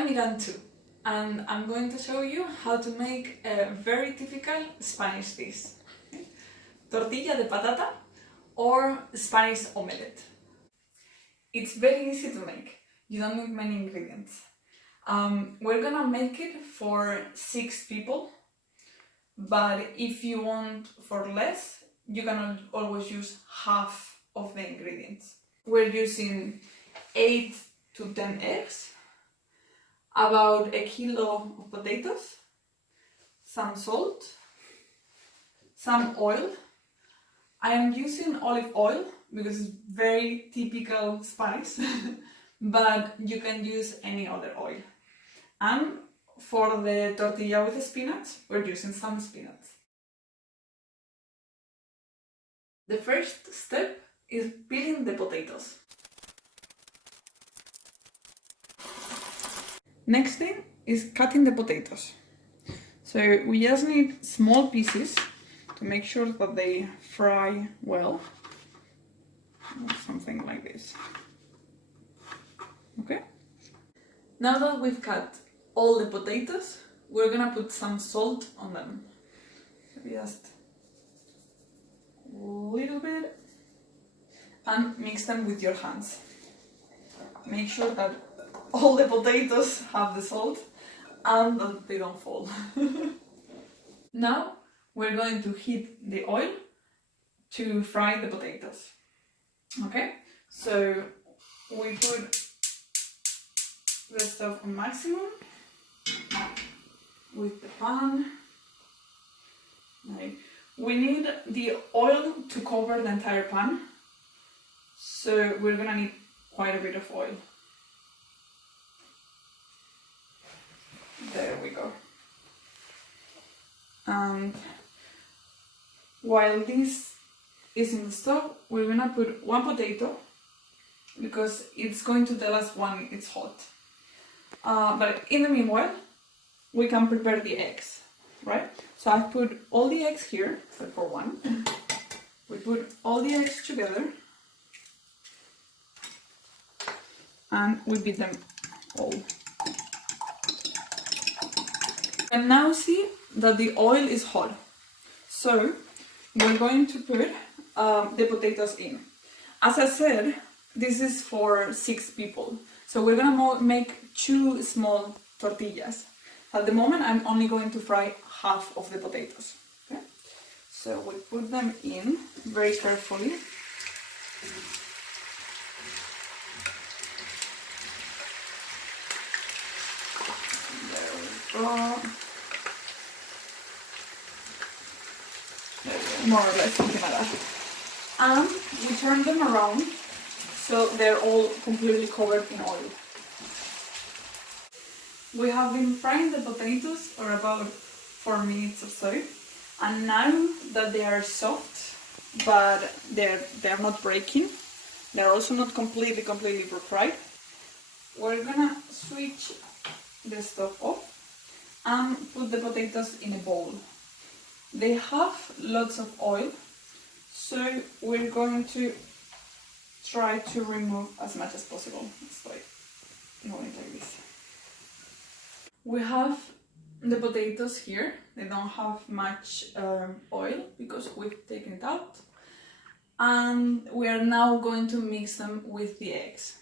I'm Iran too, and I'm going to show you how to make a very typical Spanish dish. Okay? Tortilla de patata or Spanish omelette. It's very easy to make. You don't need many ingredients. We're gonna make it for 6 people, but if you want for less, you can always use half of the ingredients. We're using 8 to 10 eggs, about a kilo of potatoes, some salt, some oil. I am using olive oil because it's very typical Spanish, but you can use any other oil. And for the tortilla with the spinach, we're using some spinach. The first step is peeling the potatoes. Next thing is cutting the potatoes. So we just need small pieces to make sure that they fry well. Something like this. Okay? Now that we've cut all the potatoes, we're gonna put some salt on them. So just a little bit and mix them with your hands. Make sure that all the potatoes have the salt and that they don't fall. Now we're going to heat the oil to fry the potatoes. Okay, so we put the stove on maximum with the pan. Right. We need the oil to cover the entire pan, so we're gonna need quite a bit of oil. There we go. And while this is in the stove, we're gonna put one potato because it's going to tell us when it's hot. But in the meanwhile, we can prepare the eggs, right? So I've put all the eggs here, except for one. We put all the eggs together and we beat them all. And now see that the oil is hot. So we're going to put the potatoes in. As I said, this is for 6 people. So we're gonna make 2 small tortillas. At the moment, I'm only going to fry half of the potatoes. Okay? So we put them in very carefully. There we go. More or less something like that. And we turn them around so they're all completely covered in oil. We have been frying the potatoes for about 4 minutes or so, and now that they are soft, but they're not breaking, they're also not completely fried, we're gonna switch the stove off and put the potatoes in a bowl. They have lots of oil, so we're going to try to remove as much as possible. It's like going like this. We have the potatoes here. They don't have much oil because we've taken it out. And we are now going to mix them with the eggs.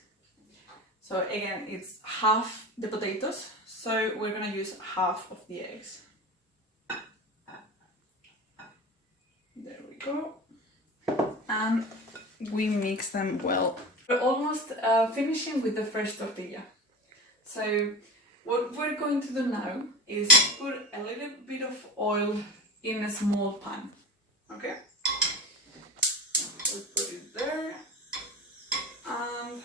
So again, it's half the potatoes, so we're gonna use half of the eggs. There we go. And we mix them well. We're almost finishing with the first tortilla. So what we're going to do now is put a little bit of oil in a small pan. Okay? We put it there. And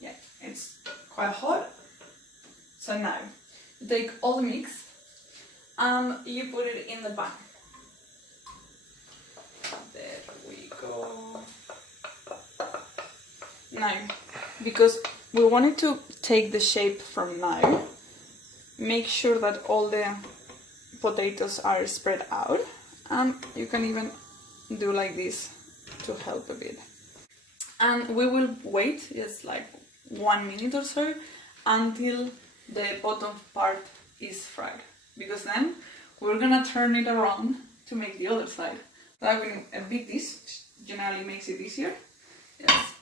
yeah, it's quite hot. So now you take all the mix and you put it in the pan. There we go. Now, because we wanted to take the shape from now, make sure that all the potatoes are spread out, and you can even do like this to help a bit. And we will wait just like 1 minute or so until the bottom part is fried, because then we're gonna turn it around to make the other side. That will beat this, generally makes it easier. Just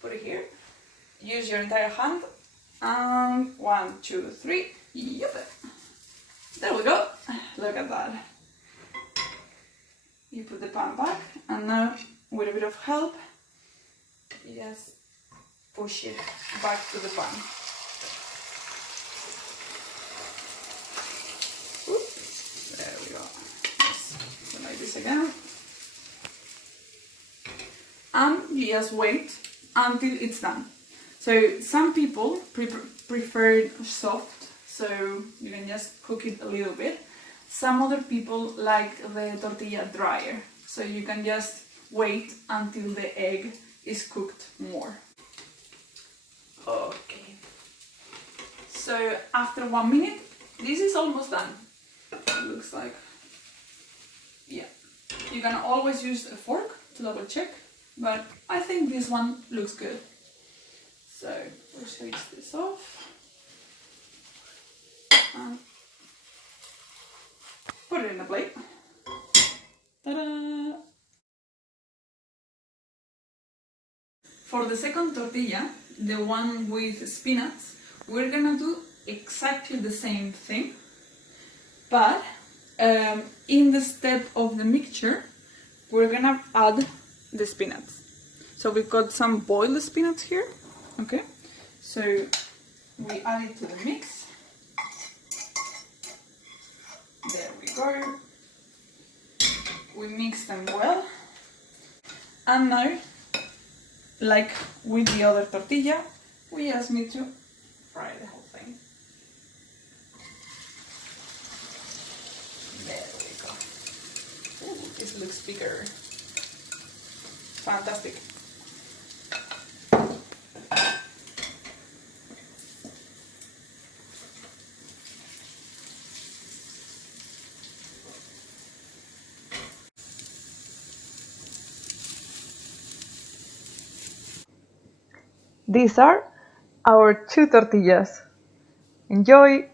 put it here, use your entire hand, and 1, 2, 3, yep. There we go, look at that. You put the pan back, and now with a bit of help, you just push it back to the pan. Oops. There we go. Yes. Like this again. And you just wait until it's done. So some people prefer it soft, so you can just cook it a little bit. Some other people like the tortilla drier, so you can just wait until the egg is cooked more. Okay. So after 1 minute, this is almost done. It looks like. Yeah. You can always use a fork to double check, but I think this one looks good. So we'll switch this off and put it in a plate. Ta-da! For the second tortilla, the one with spinach, we're gonna do exactly the same thing, but in the step of the mixture, we're gonna add the spinach. So we've got some boiled spinach here, okay? So we add it to the mix. There we go. We mix them well. And now, like with the other tortilla, we just need to fry the whole thing. There we go. Ooh, this looks bigger. Fantastic. These are our 2 tortillas. Enjoy!